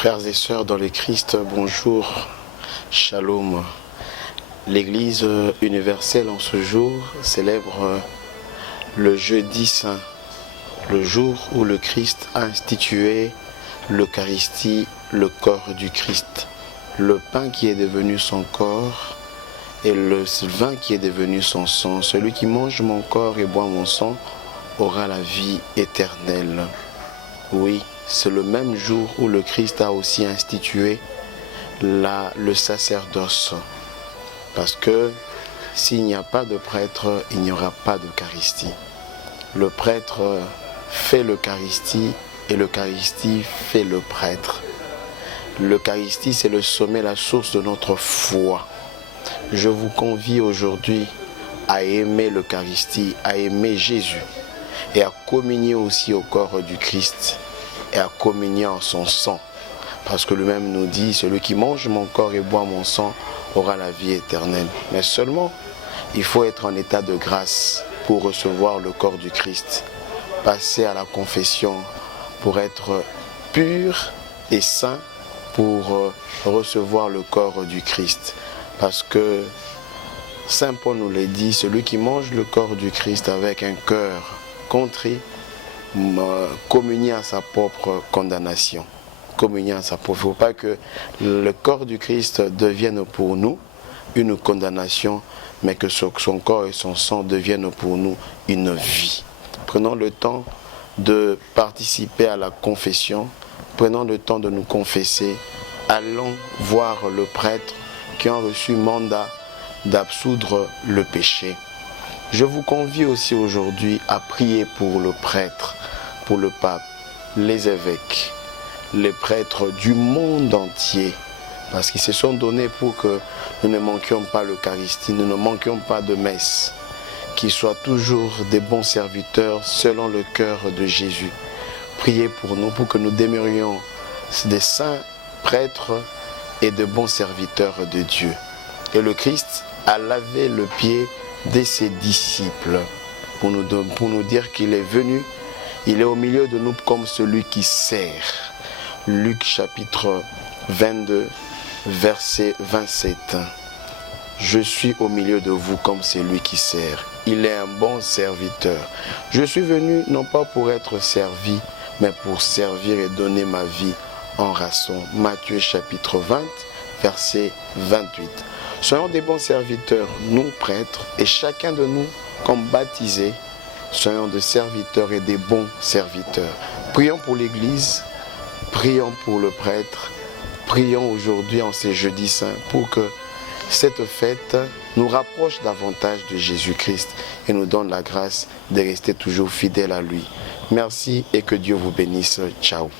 Frères et sœurs dans le Christ, bonjour, shalom. L'Église universelle en ce jour célèbre le jeudi saint, le jour où le Christ a institué l'Eucharistie, le corps du Christ, le pain qui est devenu son corps et le vin qui est devenu son sang. Celui qui mange mon corps et boit mon sang aura la vie éternelle. Oui, c'est le même jour où le Christ a aussi institué le sacerdoce. Parce que s'il n'y a pas de prêtre, il n'y aura pas d'Eucharistie. Le prêtre fait l'Eucharistie et l'Eucharistie fait le prêtre. L'Eucharistie, c'est le sommet, la source de notre foi. Je vous convie aujourd'hui à aimer l'Eucharistie, à aimer Jésus et à communier aussi au corps du Christ et à communier en son sang. Parce que lui-même nous dit, celui qui mange mon corps et boit mon sang aura la vie éternelle. Mais seulement, il faut être en état de grâce pour recevoir le corps du Christ. Passer à la confession pour être pur et saint pour recevoir le corps du Christ. Parce que Saint Paul nous l'a dit, celui qui mange le corps du Christ avec un cœur contrit, communie à sa propre condamnation. Communier à sa propre. Il ne faut pas que le corps du Christ devienne pour nous une condamnation, mais que son corps et son sang deviennent pour nous une vie. Prenons le temps de participer à la confession, prenons le temps de nous confesser, allons voir le prêtre qui a reçu mandat d'absoudre le péché. Je vous convie aussi aujourd'hui à prier pour le prêtre, pour le pape, les évêques, les prêtres du monde entier, parce qu'ils se sont donnés pour que nous ne manquions pas l'Eucharistie, nous ne manquions pas de messe, qu'ils soient toujours des bons serviteurs selon le cœur de Jésus. Priez pour nous, pour que nous demeurions des saints prêtres et de bons serviteurs de Dieu. Et le Christ a lavé le pied de ses disciples pour nous dire qu'il est venu, il est au milieu de nous comme celui qui sert. Luc chapitre 22, verset 27. Je suis au milieu de vous comme celui qui sert. Il est un bon serviteur. Je suis venu non pas pour être servi, mais pour servir et donner ma vie en rançon. Matthieu chapitre 20, verset 28. Soyons des bons serviteurs, nous prêtres, et chacun de nous, comme baptisés, soyons des serviteurs et des bons serviteurs. Prions pour l'Église. Prions pour le prêtre, prions aujourd'hui en ces jeudis saints pour que cette fête nous rapproche davantage de Jésus-Christ et nous donne la grâce de rester toujours fidèles à lui. Merci et que Dieu vous bénisse. Ciao.